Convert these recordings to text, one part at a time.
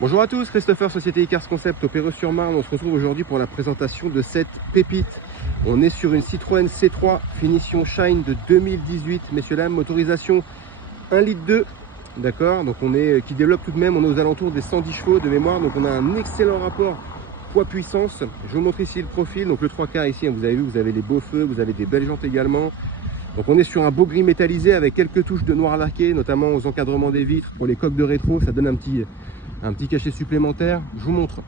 Bonjour à tous, Christopher, Société Icars Concept au Perreux-sur-Marne. On se retrouve aujourd'hui pour la présentation de cette pépite. On est sur une Citroën C3 finition Shine de 2018, messieurs dames, motorisation 1,2 litre, d'accord. Donc on est qui développe tout de même, on est aux alentours des 110 chevaux de mémoire, donc on a un excellent rapport poids-puissance. Je vous montre ici le profil, donc le 3/4 ici, vous avez vu, vous avez les beaux feux, vous avez des belles jantes également. Donc on est sur un beau gris métallisé avec quelques touches de noir lacqué, notamment aux encadrements des vitres pour les coques de rétro, ça donne un petit cachet supplémentaire. Je vous montre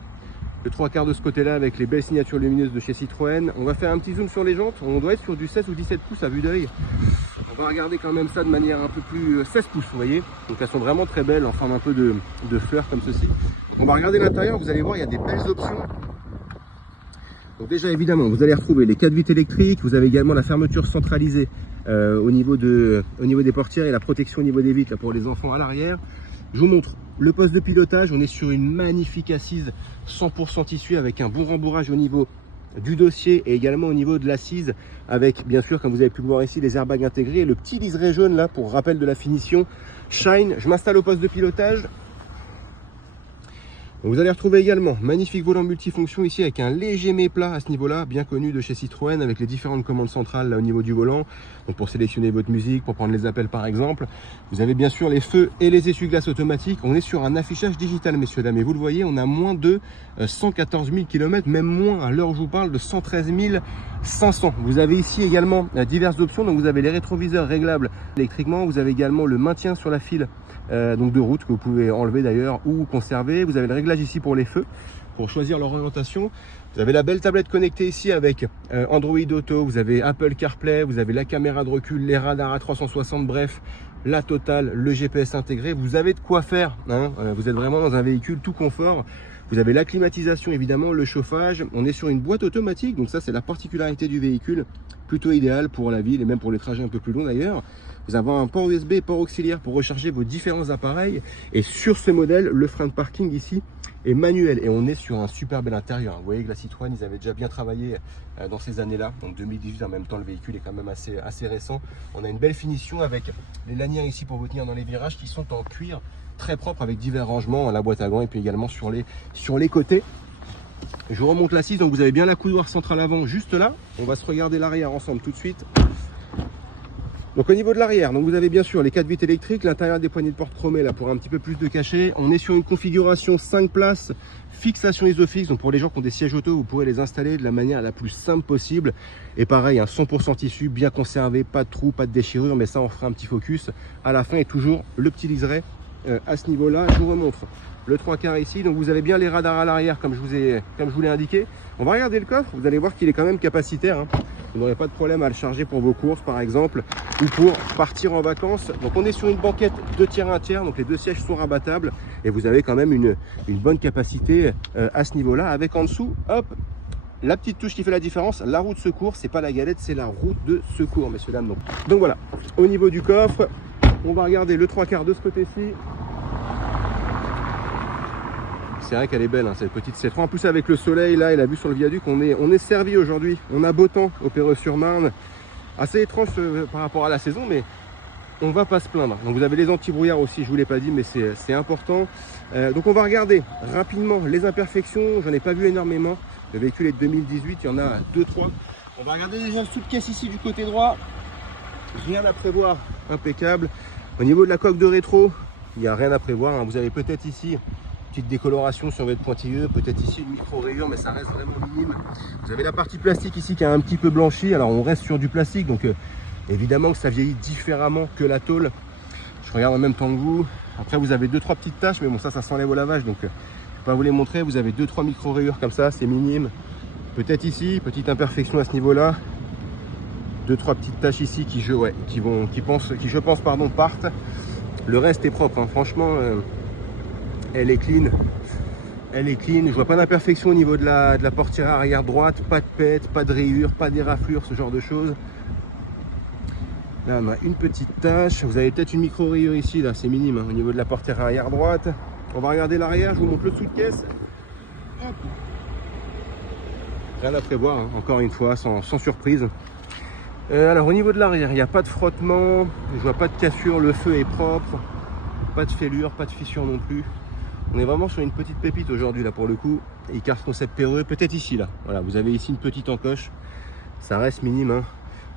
le 3/4 de ce côté-là avec les belles signatures lumineuses de chez Citroën. On va faire un petit zoom sur les jantes. On doit être sur du 16 ou 17 pouces à vue d'œil. On va regarder quand même ça de manière un peu plus 16 pouces, vous voyez. Donc elles sont vraiment très belles en forme un peu de fleurs comme ceci. On va regarder l'intérieur, vous allez voir, il y a des belles options. Donc déjà évidemment, vous allez retrouver les 4 vitres électriques. Vous avez également la fermeture centralisée au niveau des portières et la protection au niveau des vitres là, pour les enfants à l'arrière. Je vous montre le poste de pilotage. On est sur une magnifique assise 100% tissu avec un bon rembourrage au niveau du dossier et également au niveau de l'assise avec bien sûr, comme vous avez pu le voir ici, les airbags intégrés et le petit liseré jaune là pour rappel de la finition Shine. Je m'installe au poste de pilotage. Vous allez retrouver également magnifique volant multifonction ici avec un léger méplat à ce niveau-là, bien connu de chez Citroën avec les différentes commandes centrales là au niveau du volant. Donc pour sélectionner votre musique, pour prendre les appels par exemple. Vous avez bien sûr les feux et les essuie-glaces automatiques. On est sur un affichage digital, messieurs dames, et vous le voyez, on a moins de 114 000 km, même moins à l'heure où je vous parle de 113 500. Vous avez ici également diverses options. Donc vous avez les rétroviseurs réglables électriquement. Vous avez également le maintien sur la file donc de route que vous pouvez enlever d'ailleurs ou conserver. Vous avez le réglage ici pour les feux, pour choisir leur orientation. Vous avez la belle tablette connectée ici avec Android Auto, vous avez Apple CarPlay, vous avez la caméra de recul, les radars à 360, bref, la totale, le GPS intégré. Vous avez de quoi faire, hein. Vous êtes vraiment dans un véhicule tout confort. Vous avez la climatisation évidemment, le chauffage. On est sur une boîte automatique, donc ça c'est la particularité du véhicule, plutôt idéal pour la ville et même pour les trajets un peu plus longs d'ailleurs. Vous avez un port USB, port auxiliaire pour recharger vos différents appareils. Et sur ce modèle, le frein de parking ici est manuel. Et on est sur un super bel intérieur. Vous voyez que la Citroën, ils avaient déjà bien travaillé dans ces années-là. Donc 2018, en même temps, le véhicule est quand même assez récent. On a une belle finition avec les lanières ici pour vous tenir dans les virages qui sont en cuir très propre avec divers rangements, la boîte à gants et puis également sur les côtés. Je vous remonte l'assise. Donc vous avez bien la coudoir centrale avant juste là. On va se regarder l'arrière ensemble tout de suite. Donc au niveau de l'arrière, donc vous avez bien sûr les 4 vitres électriques, l'intérieur des poignées de porte chromées là pour un petit peu plus de cachet. On est sur une configuration 5 places, fixation isofix, donc pour les gens qui ont des sièges auto, vous pourrez les installer de la manière la plus simple possible. Et pareil, un 100% tissu, bien conservé, pas de trous, pas de déchirure, mais ça on fera un petit focus à la fin. Et toujours le petit liseré à ce niveau-là. Je vous remontre le 3/4 ici, donc vous avez bien les radars à l'arrière comme je vous l'ai indiqué. On va regarder le coffre, vous allez voir qu'il est quand même capacitaire, hein. Vous n'aurez pas de problème à le charger pour vos courses par exemple ou pour partir en vacances. Donc on est sur une banquette 2 tiers 1 tiers, donc les deux sièges sont rabattables et vous avez quand même une bonne capacité à ce niveau-là avec en dessous, hop, la petite touche qui fait la différence, la roue de secours. C'est pas la galette, c'est la roue de secours, messieurs dames. Donc voilà, au niveau du coffre, on va regarder le 3/4 de ce côté-ci. C'est vrai qu'elle est belle, hein, cette petite C3. En plus avec le soleil là et la vue sur le viaduc, on est servi aujourd'hui. On a beau temps au Perreux-sur-Marne. Assez étrange par rapport à la saison, mais on va pas se plaindre. Donc vous avez les anti-brouillards aussi, je vous l'ai pas dit, mais c'est important. Donc on va regarder rapidement les imperfections. J'en ai pas vu énormément. Le véhicule est de 2018, il y en a 2-3. On va regarder déjà le sous-de-caisse ici du côté droit. Rien à prévoir, impeccable. Au niveau de la coque de rétro, il n'y a rien à prévoir, hein. Vous avez peut-être ici petite décoloration sur votre pointilleux, peut-être ici une micro-rayure, mais ça reste vraiment minime. Vous avez la partie plastique ici qui a un petit peu blanchi. Alors on reste sur du plastique, donc évidemment que ça vieillit différemment que la tôle. Je regarde en même temps que vous. Après vous avez 2-3 petites taches, mais bon ça s'enlève au lavage, donc je ne vais pas vous les montrer. Vous avez 2-3 micro-rayures comme ça, c'est minime. Peut-être ici, petite imperfection à ce niveau-là. 2-3 petites taches ici qui je pense partent. Le reste est propre, hein. Franchement elle est clean. Je vois pas d'imperfection au niveau de la portière arrière droite, pas de pète, pas de rayures, pas d'éraflures, ce genre de choses. Là on a une petite tache. Vous avez peut-être une micro rayure ici, là c'est minime, hein, au niveau de la portière arrière droite. On va regarder l'arrière, je vous montre le dessous de caisse. Hop. Rien à prévoir, hein, encore une fois, sans surprise. Alors au niveau de l'arrière, il n'y a pas de frottement, je vois pas de cassure, le feu est propre, pas de fêlure, pas de fissure non plus. On est vraiment sur une petite pépite aujourd'hui là pour le coup. Icars Concept Perreux, peut-être ici là. Voilà, vous avez ici une petite encoche. Ça reste minime, hein.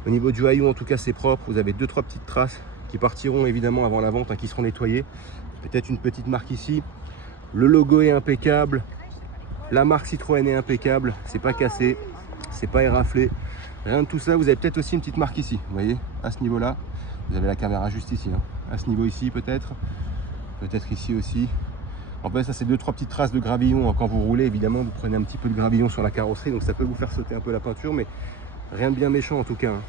Au niveau du haillon en tout cas c'est propre. Vous avez 2-3 petites traces qui partiront évidemment avant la vente, hein, qui seront nettoyées. Peut-être une petite marque ici. Le logo est impeccable. La marque Citroën est impeccable. C'est pas cassé, c'est pas éraflé. Rien de tout ça. Vous avez peut-être aussi une petite marque ici. Vous voyez, à ce niveau-là. Vous avez la caméra juste ici, hein. À ce niveau ici peut-être. Peut-être ici aussi. En fait, ça c'est 2-3 petites traces de gravillon, hein. Quand vous roulez, évidemment, vous prenez un petit peu de gravillon sur la carrosserie, donc ça peut vous faire sauter un peu la peinture, mais rien de bien méchant en tout cas, hein.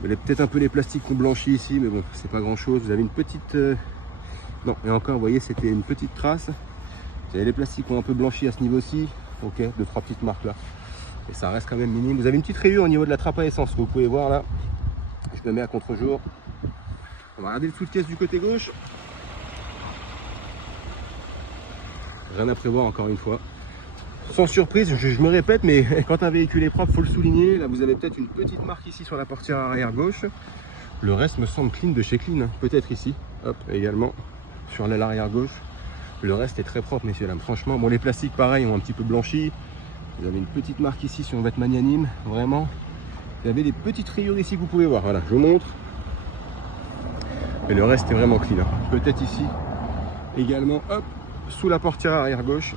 Vous avez peut-être un peu les plastiques qui ont blanchi ici, mais bon, c'est pas grand-chose. Vous avez une petite... Non, et encore, vous voyez, c'était une petite trace. Vous avez les plastiques qui ont un peu blanchi à ce niveau-ci. Ok, 2-3 petites marques là. Et ça reste quand même minime. Vous avez une petite rayure au niveau de la trappe à essence, que vous pouvez voir là. Je me mets à contre-jour. On va regarder le sous-de-caisse du côté gauche. Rien à prévoir encore une fois. Sans surprise, je me répète, mais quand un véhicule est propre, il faut le souligner. Là, vous avez peut-être une petite marque ici sur la portière arrière gauche. Le reste me semble clean de chez Clean, hein. Peut-être ici, hop, également sur l'aile arrière gauche. Le reste est très propre, messieurs dames. Franchement, bon, les plastiques pareil ont un petit peu blanchi. Vous avez une petite marque ici sur votre magnanime, vraiment. Vous avez des petites rayures ici que vous pouvez voir. Voilà, je vous montre. Et le reste est vraiment clean, hein. Peut-être ici également, hop, sous la portière arrière gauche.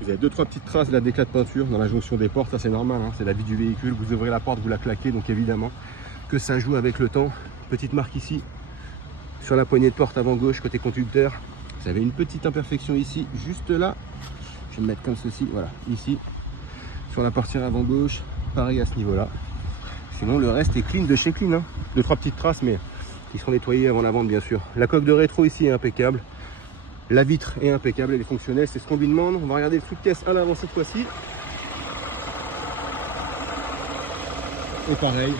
Vous avez 2-3 petites traces là d'éclat de peinture dans la jonction des portes, ça c'est normal, hein. C'est la vie du véhicule. Vous ouvrez la porte, vous la claquez, donc évidemment que ça joue avec le temps. Petite marque ici sur la poignée de porte avant gauche côté conducteur. Vous avez une petite imperfection ici, juste là. Je vais me mettre comme ceci, voilà, ici sur la portière avant gauche, pareil à ce niveau là. Sinon le reste est clean de chez Clean, hein. 2-3 petites traces mais qui seront nettoyées avant la vente bien sûr. La coque de rétro ici est impeccable. La vitre est impeccable, elle est fonctionnelle, c'est ce qu'on lui demande. On va regarder le sous-de-caisse à l'avant cette fois-ci. Et pareil,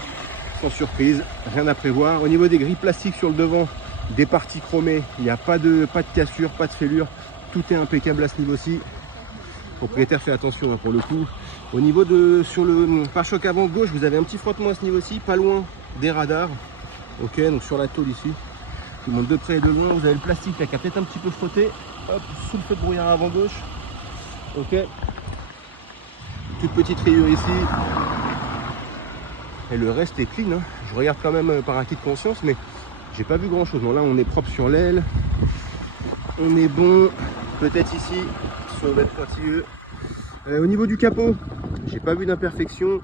sans surprise, rien à prévoir. Au niveau des grilles plastiques sur le devant, des parties chromées, il n'y a pas de cassure, pas de fêlure. Tout est impeccable à ce niveau-ci. Le propriétaire fait attention, hein, pour le coup. Au niveau de, sur le pare-choc avant gauche, vous avez un petit frottement à ce niveau-ci, pas loin des radars. Ok, donc sur la tôle ici. Je vous montre de près et de loin, vous avez le plastique là qui a peut-être un petit peu frotté, hop, sous le feu de brouillard avant gauche. Ok. Toute petite rayure ici. Et le reste est clean, hein. Je regarde quand même par acquis de conscience, mais j'ai pas vu grand chose. Bon, là on est propre sur l'aile. On est bon. Peut-être ici, sur le bête pointilleux. Au niveau du capot, j'ai pas vu d'imperfection.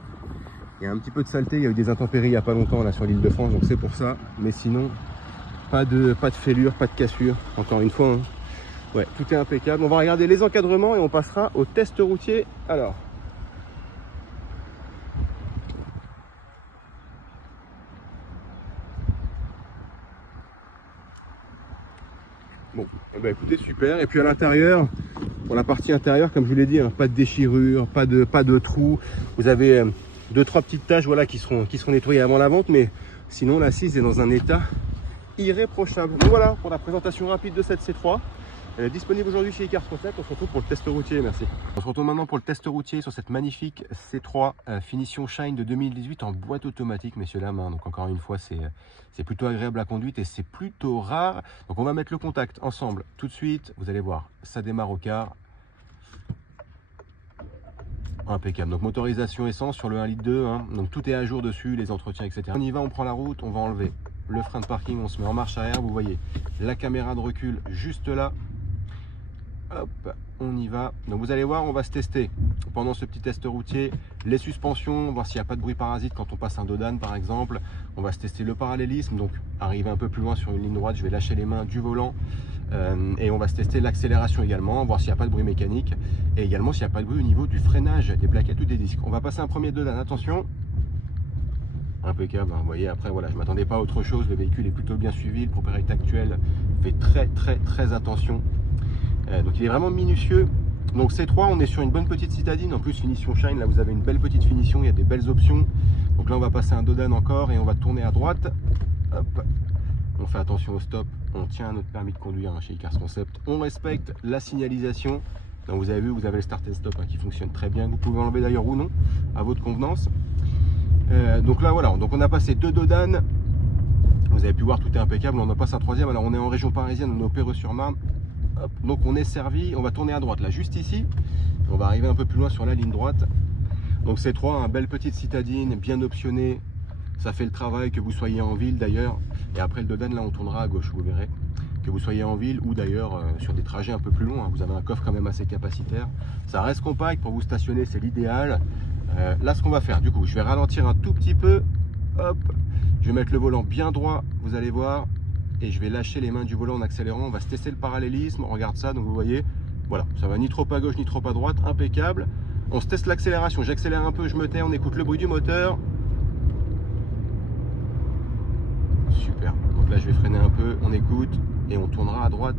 Il y a un petit peu de saleté, il y a eu des intempéries il n'y a pas longtemps là sur l'île de France, donc c'est pour ça. Mais sinon, pas de fêlure, pas de cassure, encore une fois, hein. Ouais, tout est impeccable. On va regarder les encadrements et on passera au test routier. Alors, bon, eh ben, écoutez, super. Et puis à l'intérieur, pour la partie intérieure, comme je vous l'ai dit, hein, pas de déchirure, pas de trous. Vous avez 2-3 petites taches, voilà, qui seront nettoyées avant la vente, mais sinon l'assise est dans un état irréprochable. Donc voilà pour la présentation rapide de cette C3. Elle est disponible aujourd'hui chez Icars Concept. On se retrouve pour le test routier, merci. On se retrouve maintenant pour le test routier sur cette magnifique C3 finition Shine de 2018 en boîte automatique, messieurs dames, hein. Donc encore une fois, c'est plutôt agréable à conduite et c'est plutôt rare. Donc on va mettre le contact ensemble tout de suite. Vous allez voir, ça démarre au quart. Impeccable. Donc motorisation essence sur le 1,2 litre, hein. Donc tout est à jour dessus, les entretiens, etc. On y va, on prend la route, on va enlever le frein de parking, on se met en marche arrière. Vous voyez la caméra de recul juste là. Hop, on y va. Donc vous allez voir, on va se tester pendant ce petit test routier les suspensions, voir s'il n'y a pas de bruit parasite quand on passe un dos-d'âne par exemple. On va se tester le parallélisme, donc arriver un peu plus loin sur une ligne droite, je vais lâcher les mains du volant. Et on va se tester l'accélération également, voir s'il n'y a pas de bruit mécanique et également s'il n'y a pas de bruit au niveau du freinage, des plaquettes ou des disques. On va passer un premier dos-d'âne, attention. Impeccable, hein. Vous voyez, après voilà, je ne m'attendais pas à autre chose, le véhicule est plutôt bien suivi, le propriétaire actuel fait très attention. Donc il est vraiment minutieux. Donc C3, on est sur une bonne petite citadine, en plus finition Shine, là vous avez une belle petite finition, il y a des belles options. Donc là on va passer un dos-d'âne encore et on va tourner à droite. Hop. On fait attention au stop, on tient à notre permis de conduire, hein, chez Icars Concept. On respecte la signalisation. Donc vous avez vu, vous avez le start and stop, hein, qui fonctionne très bien. Vous pouvez enlever d'ailleurs ou non, à votre convenance. Donc là voilà, donc on a passé 2 dos-d'âne. Vous avez pu voir, tout est impeccable. On en passe un troisième. Alors on est en région parisienne, on est au Perreux-sur-Marne. Hop, donc on est servi, on va tourner à droite là, juste ici. On va arriver un peu plus loin sur la ligne droite. Donc C3, une belle petite citadine, bien optionnée. Ça fait le travail, que vous soyez en ville d'ailleurs. Et après le Dodane, là on tournera à gauche, vous verrez. Que vous soyez en ville ou d'ailleurs sur des trajets un peu plus longs. Hein. Vous avez un coffre quand même assez capacitaire. Ça reste compact, pour vous stationner c'est l'idéal. Là ce qu'on va faire, du coup, je vais ralentir un tout petit peu. Hop, je vais mettre le volant bien droit, vous allez voir. Et je vais lâcher les mains du volant en accélérant. On va se tester le parallélisme, on regarde ça, donc vous voyez. Voilà, ça va ni trop à gauche ni trop à droite, impeccable. On se teste l'accélération, j'accélère un peu, je me tais, on écoute le bruit du moteur. Super, donc là je vais freiner un peu, on écoute et on tournera à droite.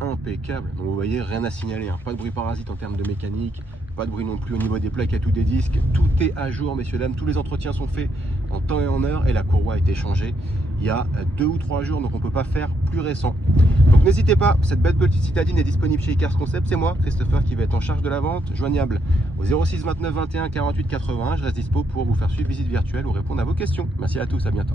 Impeccable, donc vous voyez, rien à signaler, hein. Pas de bruit parasite en termes de mécanique, pas de bruit non plus au niveau des plaquettes ou des disques. Tout est à jour, messieurs dames, tous les entretiens sont faits en temps et en heure et la courroie a été changée il y a 2 ou 3 jours, donc on ne peut pas faire plus récent. Donc n'hésitez pas, cette belle petite citadine est disponible chez Icars Concept, c'est moi, Christopher, qui va être en charge de la vente, joignable au 06 29 21 48 81, je reste dispo pour vous faire suivre visite virtuelle ou répondre à vos questions. Merci à tous, à bientôt.